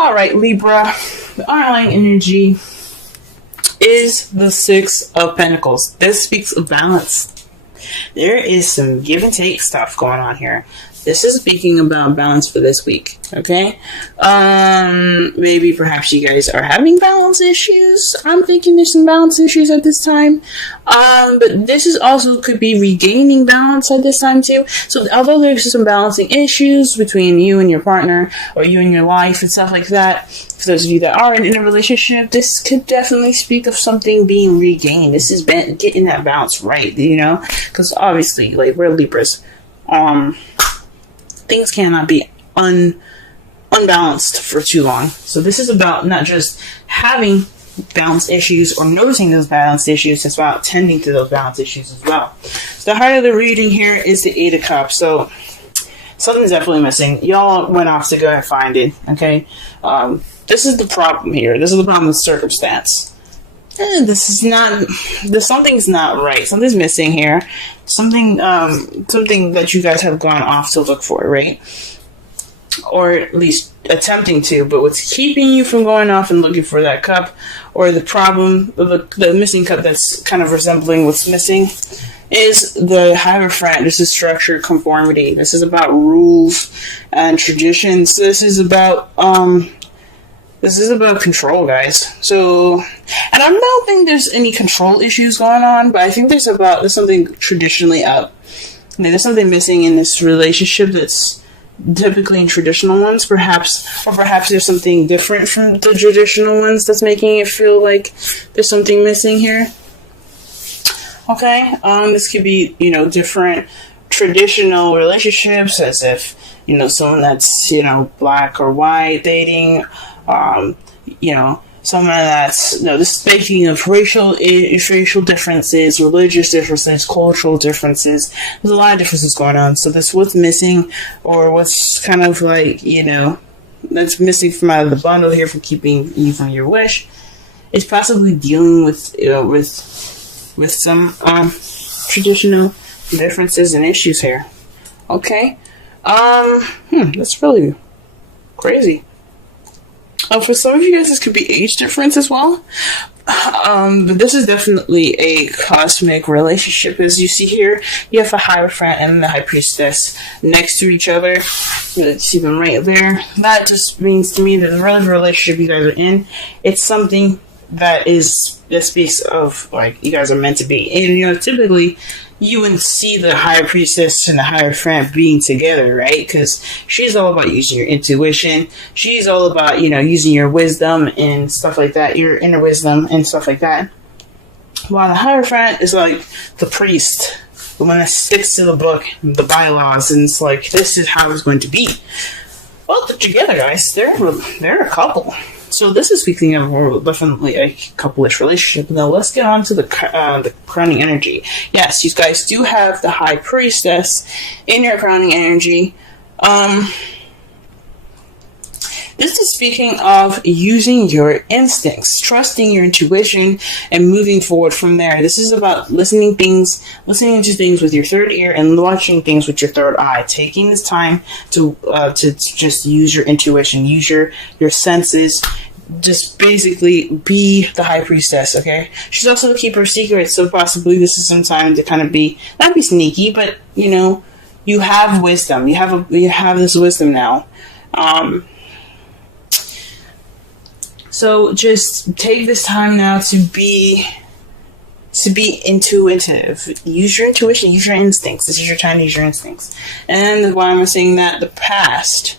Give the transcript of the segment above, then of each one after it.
All right, Libra, the underlying energy is the Six of Pentacles. This speaks of balance. There is some give and take stuff going on here. This is speaking about balance for this week, okay? Maybe perhaps you guys are having balance issues. I'm thinking there's some balance issues at this time. But this is also could be regaining balance at this time too. So although there's some balancing issues between you and your partner or you and your life and stuff like that, for those of you that are in a relationship, this could definitely speak of something being regained. This is getting that balance right, you know? Because obviously, like, we're Libras. Things cannot be unbalanced for too long. So this is about not just having balance issues or noticing those balance issues, it's about tending to those balance issues as well. So the heart of the reading here is the Eight of Cups. So something's definitely missing. Y'all went off to go and find it, okay? This is the problem here. This is the problem with circumstance. Something's not right. Something's missing here. Something that you guys have gone off to look for, right? Or at least attempting to, but what's keeping you from going off and looking for that cup, or the problem, the missing cup that's kind of resembling what's missing, is the Hierophant. This is structure, conformity. This is about rules and traditions. This is about control, guys. So, and I don't think there's any control issues going on, but I think there's something traditionally up. There's something missing in this relationship that's typically in traditional ones, perhaps there's something different from the traditional ones that's making it feel like there's something missing here. Okay, this could be, different traditional relationships, as if, someone that's, black or white dating, someone that's, this is speaking of racial differences, religious differences, cultural differences. There's a lot of differences going on. So that's what's missing, or what's kind of like, that's missing from out of the bundle here from keeping you from your wish. It's possibly dealing with some, traditional differences and issues here. Okay. That's really crazy. For some of you guys, this could be age difference as well. But this is definitely a cosmic relationship. As you see here, you have a Hierophant and the High Priestess next to each other. You see them right there. That just means to me that the relationship you guys are in, it's something that speaks of, like, you guys are meant to be. And, typically, you would see the High Priestess and the Hierophant being together, right? Because she's all about using your intuition. She's all about, using your wisdom and stuff like that, your inner wisdom and stuff like that. While the Hierophant is like the priest, the one that sticks to the book, the bylaws, and it's like, this is how it's going to be. Well, they're together, guys. They're a couple. So this is speaking of definitely a couple-ish relationship. Now let's get on to the crowning energy. Yes, you guys do have the High Priestess in your crowning energy. This is speaking of using your instincts, trusting your intuition, and moving forward from there. This is about listening to things with your third ear and watching things with your third eye. Taking this time to just use your intuition, use your senses. Just basically be the High Priestess, okay? She's also the keeper of secrets, so possibly this is some time to kind of not be sneaky, but, you have wisdom. You have this wisdom now. So just take this time now to be intuitive. Use your intuition, use your instincts. This is your time to use your instincts. And why am I saying that? The past,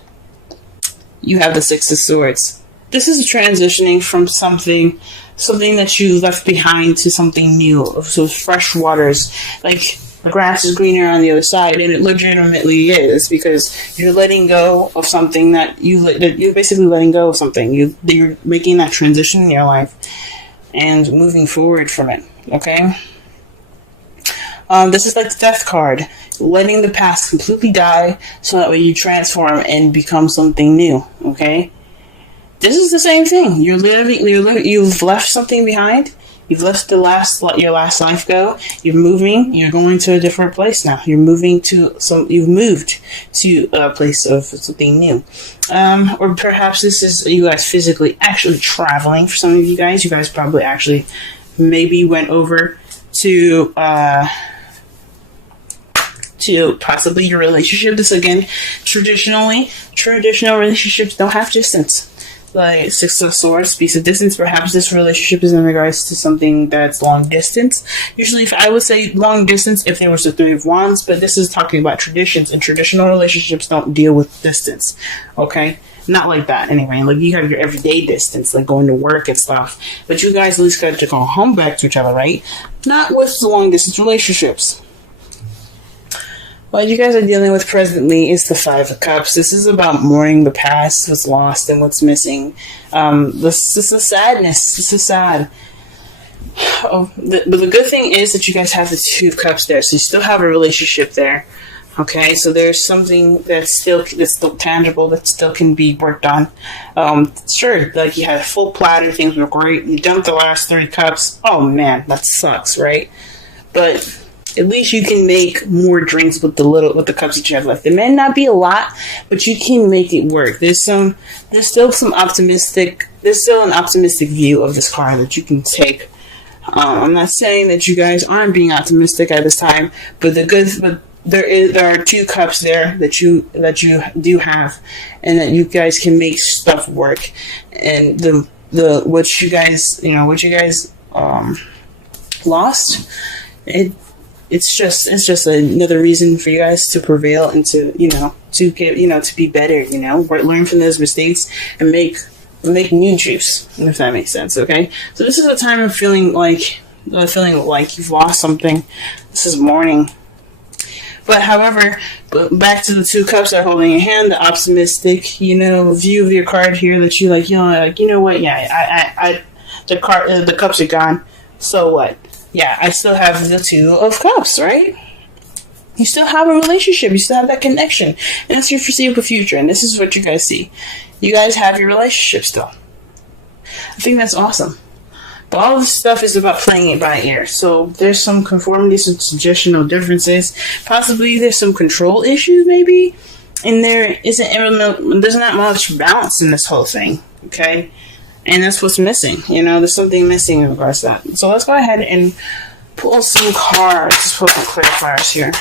you have the Six of Swords. This is transitioning from something that you left behind to something new. So fresh waters, like the grass is greener on the other side, and it legitimately is, because you're letting go of something that you're basically letting go of something. You're making that transition in your life and moving forward from it. Okay. This is like the Death card, letting the past completely die, so that way you transform and become something new. Okay. This is the same thing. You've left something behind. You've let your last life go. You're moving. You're going to a different place now. You've moved to a place of something new. Or perhaps this is you guys physically actually traveling. For some of you guys probably actually maybe went over to possibly your relationship. This again, traditional relationships don't have distance. Like Six of Swords speaks of distance. Perhaps this relationship is in regards to something that's long distance. Usually, if I would say long distance, if there was the Three of Wands, but this is talking about traditions, and traditional relationships don't deal with distance. Okay, not like that anyway. Like you have your everyday distance, like going to work and stuff. But you guys at least got to go home back to each other, right? Not with the long distance relationships. What you guys are dealing with presently is the Five of Cups. This is about mourning the past, what's lost, and what's missing. This is sadness. This is sad. But the good thing is that you guys have the Two of Cups there, so you still have a relationship there. Okay, so there's something that's still tangible, that still can be worked on. Sure, like you had a full platter, things were great. You dumped the last 3 cups. Oh man, that sucks, right? But at least you can make more drinks with the cups that you have left. It may not be a lot, but you can make it work. There's still an optimistic view of this card that you can take. I'm not saying that you guys aren't being optimistic at this time, but there are 2 cups there that you do have, and that you guys can make stuff work. And what you guys lost, it's just another reason for you guys to prevail and to be better, learn from those mistakes and make new juice, if that makes sense. Okay, so this is a time of feeling like you've lost something. This is mourning. But however, back to the 2 cups that are holding your hand, the optimistic, view of your card here, that you what? Yeah, the cups are gone. So what? Yeah, I still have the 2 of Cups, right? You still have a relationship. You still have that connection. And that's your foreseeable future. And this is what you guys see. You guys have your relationship still. I think that's awesome. But all this stuff is about playing it by ear. So there's some conformity, some suggestional differences. Possibly there's some control issues, maybe. And there's not much balance in this whole thing. Okay? And that's what's missing. There's something missing in regards to that. So let's go ahead and pull some cards. Let's pull some clarifiers here.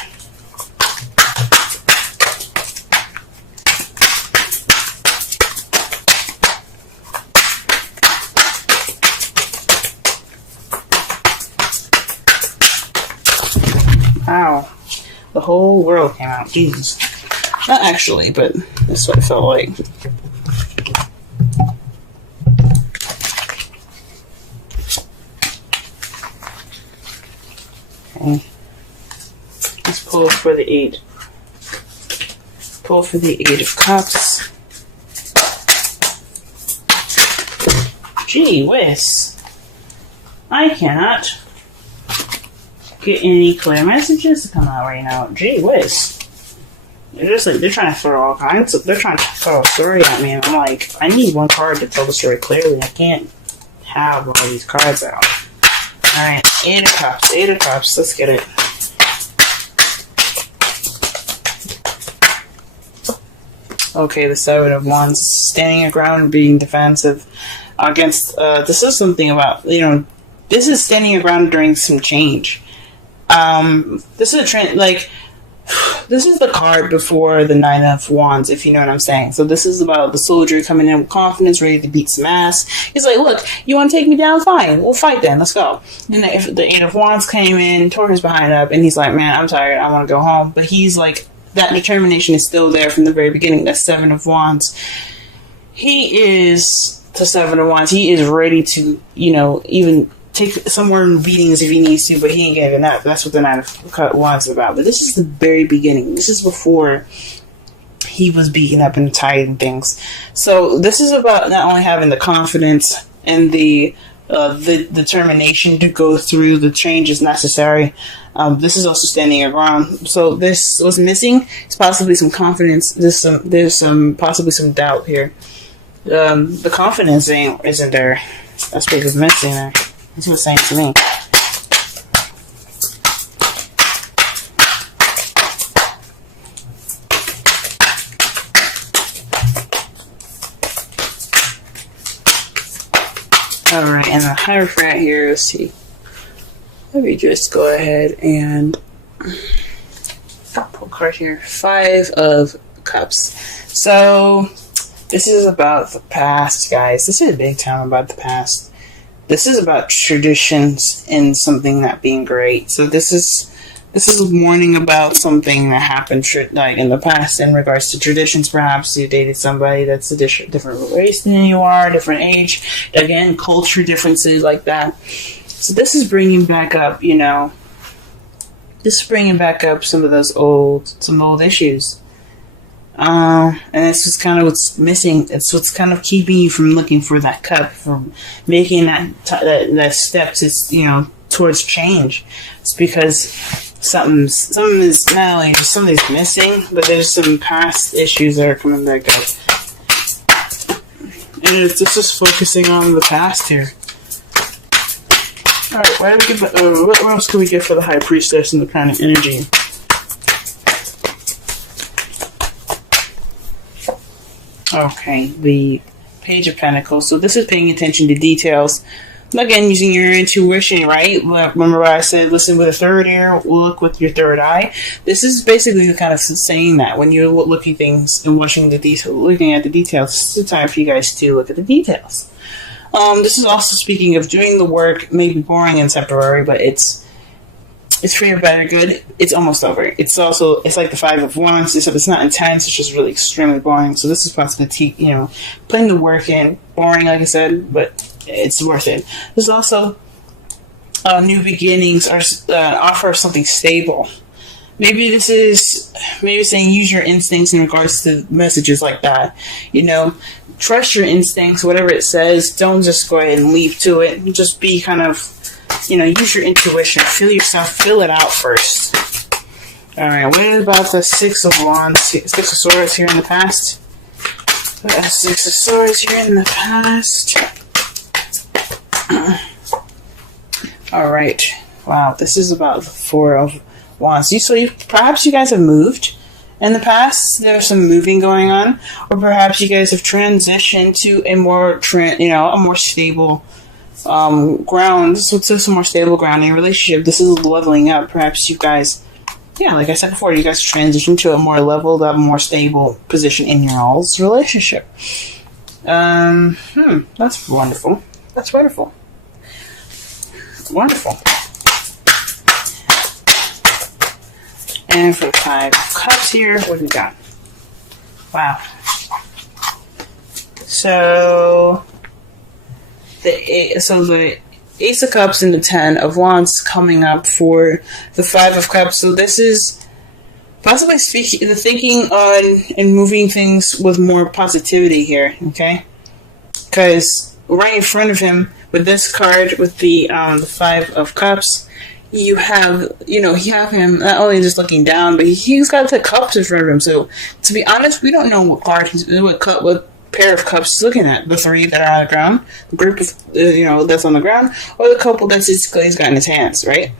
Wow. The whole world came out. Jesus. Not actually, but that's what it felt like. Okay. Let's pull for the 8. Pull for the 8 of Cups. Gee whiz. I cannot get any clear messages to come out right now. Gee whiz. They're trying to throw all kinds of, they're trying to throw a story at me, and I'm like, I need one card to tell the story clearly. I can't have all these cards out. Alright, 8 of Cups, 8 of Cups, let's get it. Okay, the 7 of Wands, standing your ground and being defensive against, this is something about, this is standing your ground during some change. This is a trend, this is the card before the 9 of Wands, if you know what I'm saying. So this is about the soldier coming in with confidence, ready to beat some ass. He's like, look, you want to take me down? Fine, we'll fight then, let's go. And if the 8 of Wands came in, tore his behind up, and he's like, man, I'm tired, I want to go home. But he's like, that determination is still there from the very beginning. That 7 of Wands. He is the 7 of Wands. He is ready to, even take somewhere in beatings if he needs to, but he ain't getting that. That's what the 9 of Wands is about. But this is the very beginning. This is before he was beaten up and tied and things. So this is about not only having the confidence and the determination to go through the changes necessary. This is also standing your ground. So this was missing. It's possibly some confidence. There's some possibly some doubt here. The confidence isn't there. That's what was missing there. That's what it's saying to me. Alright, and the Hierophant here, let's see. Let me just go ahead and pull a card here. 5 of Cups. So, this is about the past, guys. This is a big time about the past. This is about traditions and something not being great. So this is a warning about something that happened like in the past in regards to traditions. Perhaps you dated somebody that's a different race than you are, different age. Again, culture differences like that. So this is bringing back up, some of those old issues. And it's just kind of what's missing. It's what's kind of keeping you from looking for that cup, from making that step to, towards change. It's because something is not only just something's missing, but there's some past issues that are coming back up. And it's just focusing on the past here. Alright, what else can we get for the High Priestess and the Crown of Energy? Okay, the Page of Pentacles. So this is paying attention to details. Again, using your intuition, right? Remember what I said, listen with a third ear, look with your third eye. This is basically kind of saying that when you're looking things and looking at the details, this is the time for you guys to look at the details. This is also speaking of doing the work, maybe boring and temporary, but it's for your better good. It's almost over. It's like the 5 of Wands. It's not intense. It's just really extremely boring. So this is possibly, putting the work in. Boring, like I said, but it's worth it. There's also new beginnings or offer something stable. Maybe this is saying use your instincts in regards to messages like that. Trust your instincts, whatever it says. Don't just go ahead and leap to it. Just be kind of, use your intuition. Feel it out first. Alright, what about the 6 of Wands? 6 of Swords here in the past? 6 of Swords here in the past. Alright. Wow, this is about the 4 of Wands. Perhaps you guys have moved in the past. There's some moving going on. Or perhaps you guys have transitioned to a more stable ground. So it's a more stable ground in your relationship. This is leveling up. Perhaps you guys, like I said before, you guys transition to a more leveled up, more stable position in your all's relationship. That's wonderful. That's wonderful. Wonderful. And for the 5 of Cups here, what do we got? Wow. So the Ace of Cups and the 10 of Wands coming up for the 5 of Cups. So this is possibly the thinking on and moving things with more positivity here, okay? Because right in front of him with this card, with the 5 of Cups, you have him not only just looking down, but he's got the cups in front of him. So to be honest, we don't know what pair of cups he's looking at. The 3 that are on the ground, the group of that's on the ground, or the couple that's he's got in his hands, right?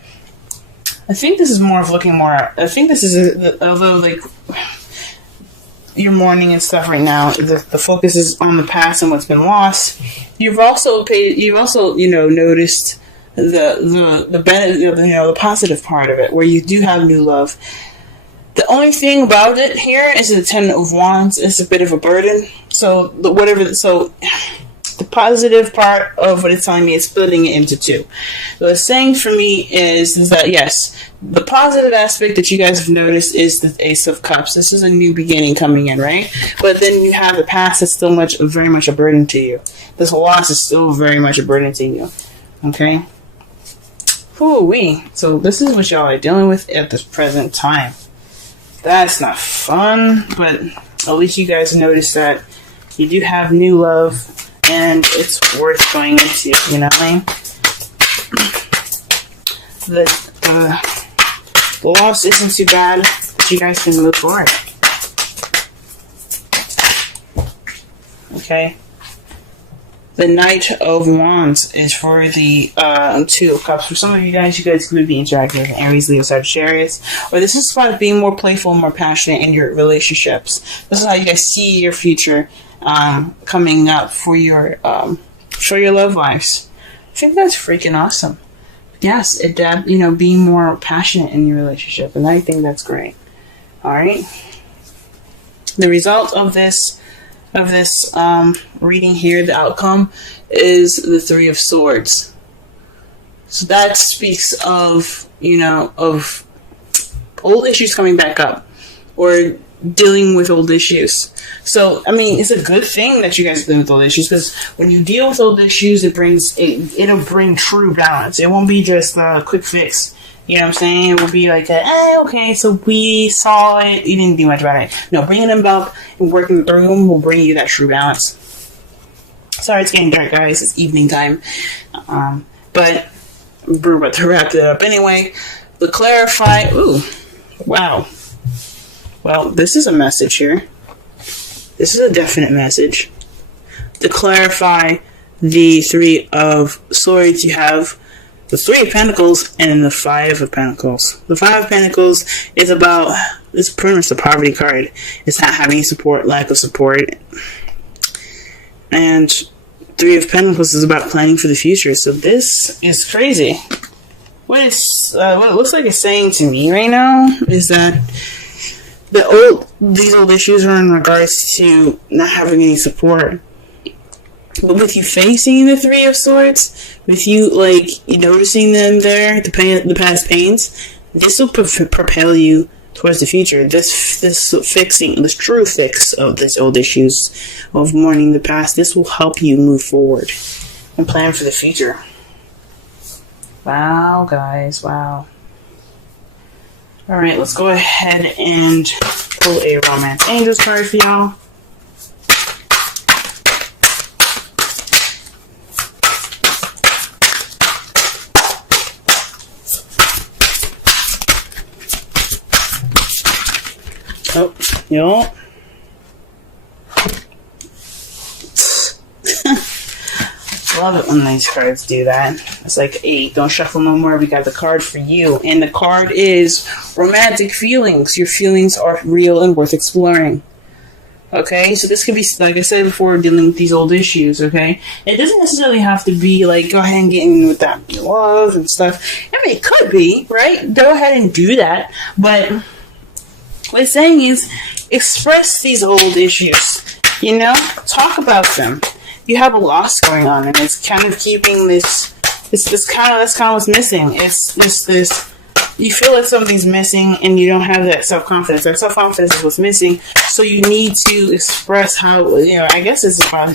I think this is more of looking more. I think this is although like you're mourning and stuff right now, the focus is on the past and what's been lost. You've also noticed the benefit, the positive part of it, where you do have new love. The only thing about it here is the 10 of Wands is a bit of a burden. So the positive part of what it's telling me is splitting it into 2. What it's saying for me is that yes, the positive aspect that you guys have noticed is the Ace of Cups. This is a new beginning coming in, right? But then you have the past that's still very much a burden to you. This loss is still very much a burden to you. Okay? Ooh-wee. So this is what y'all are dealing with at this present time. That's not fun, but at least you guys notice that you do have new love, and it's worth going into, you know what I mean? The loss isn't too bad, but you guys can move forward. Okay? The Knight of Wands is for the Two of Cups. For some of you guys could be interacting with Aries, Leo, Sagittarius. Or this is about being more playful, more passionate in your relationships. This is how you guys see your future coming up for your love lives. I think that's freaking awesome. Yes, being more passionate in your relationship. And I think that's great. Alright. The result of this reading here, the outcome, is the Three of Swords. So that speaks of, of old issues coming back up, or dealing with old issues. So, it's a good thing that you guys deal with old issues, because when you deal with old issues, it'll bring true balance. It won't be just a quick fix. You know what I'm saying? It will be like, okay, so we saw it, you didn't do much about it. No, bringing them up and working through them will bring you that true balance. Sorry, it's getting dark, guys. It's evening time. But we're about to wrap it up anyway. To clarify, ooh, wow. Well, this is a message here. This is a definite message. To clarify the Three of Swords, you have the Three of Pentacles and the Five of Pentacles. The Five of Pentacles is it's pretty much the poverty card. It's not having support, lack of support. And Three of Pentacles is about planning for the future. So this is crazy. What it looks like it's saying to me right now is that these old issues are in regards to not having any support. But with you facing the Three of Swords, with you noticing them there, the past pains, this will propel you towards the future. This true fix of these old issues of mourning the past, this will help you move forward and plan for the future. Wow, guys, wow. Alright, let's go ahead and pull a Romance Angels card for y'all. Oh, yo. Love it when these cards do that. It's like, hey, don't shuffle no more. We got the card for you. And the card is romantic feelings. Your feelings are real and worth exploring. Okay? So this could be, like I said before, dealing with these old issues, okay? It doesn't necessarily have to be like, go ahead and get in with that love and stuff. It could be, right? Go ahead and do that. But what it's saying is, express these old issues. Talk about them. You have a loss going on, and it's kind of keeping this. That's kind of what's missing. It's just this. You feel like something's missing, and you don't have that self-confidence. That self-confidence is what's missing. So you need to express how. I guess it's about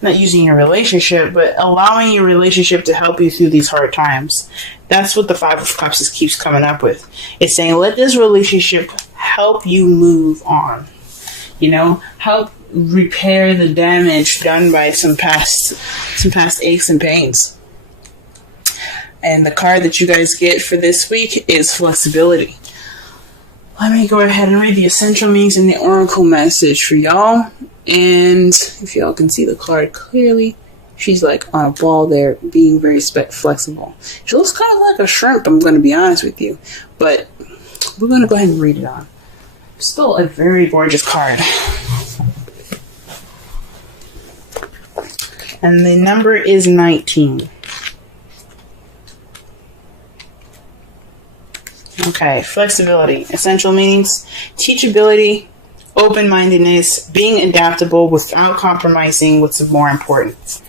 not using your relationship, but allowing your relationship to help you through these hard times. That's what the Five of Cups keeps coming up with. It's saying, let this relationship help you move on. Help repair the damage done by some past aches and pains. And the card that you guys get for this week is flexibility. Let me go ahead and read the essential meanings and the oracle message for y'all. And if y'all can see the card clearly, she's like on a ball there, being very flexible. She looks kind of like a shrimp, I'm going to be honest with you. But we're going to go ahead and read it on. Still a very gorgeous card. And the number is 19. Okay, flexibility. Essential meanings: teachability, open-mindedness, being adaptable without compromising what's more important.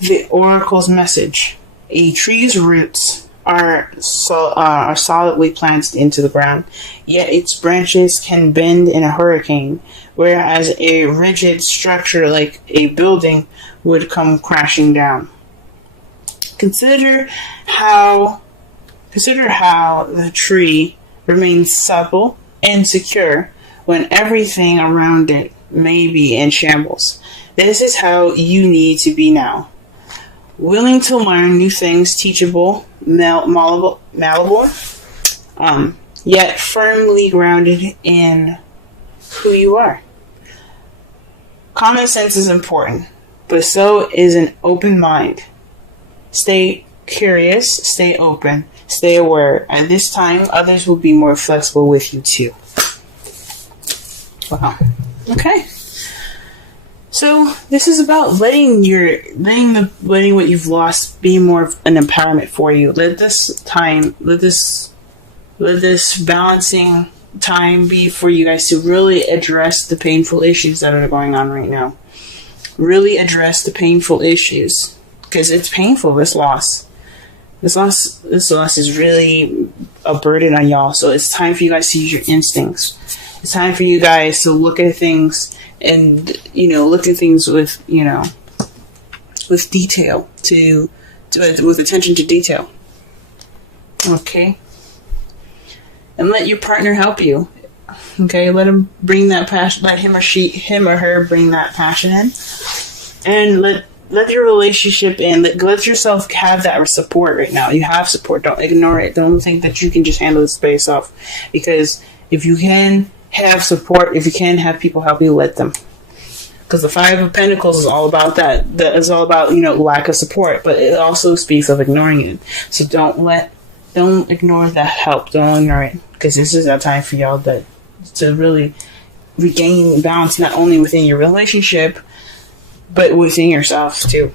The oracle's message: a tree's roots are solidly planted into the ground, yet its branches can bend in a hurricane, whereas a rigid structure like a building would come crashing down. Consider how the tree remains supple and secure when everything around it may be in shambles. This is how you need to be now. Willing to learn new things, teachable, malleable, yet firmly grounded in who you are. Common sense is important. but so is an open mind. Stay curious, stay open, stay aware. At this time, others will be more flexible with you too. Wow. Okay. So this is about letting what you've lost be more of an empowerment for you. Let this balancing time be for you guys to really address the painful issues that are going on right now. Really address the painful issues, because it's painful. This loss is really a burden on y'all. So it's time for you guys to use your instincts. It's time for you guys to look at things and, look at things with, with detail, with attention to detail. Okay? And let your partner help you. Okay? Let him bring that passion, let him or her bring that passion in. And let your relationship in. Let yourself have that support right now. You have support. Don't ignore it. Don't think that you can just handle the space off. Because if you can have support, if you can have people help you, let them. Because the Five of Pentacles is all about that. That is all about, lack of support. But it also speaks of ignoring it. So don't ignore that help. Don't ignore it. Because this is that time for y'all to really regain balance, not only within your relationship, but within yourselves too.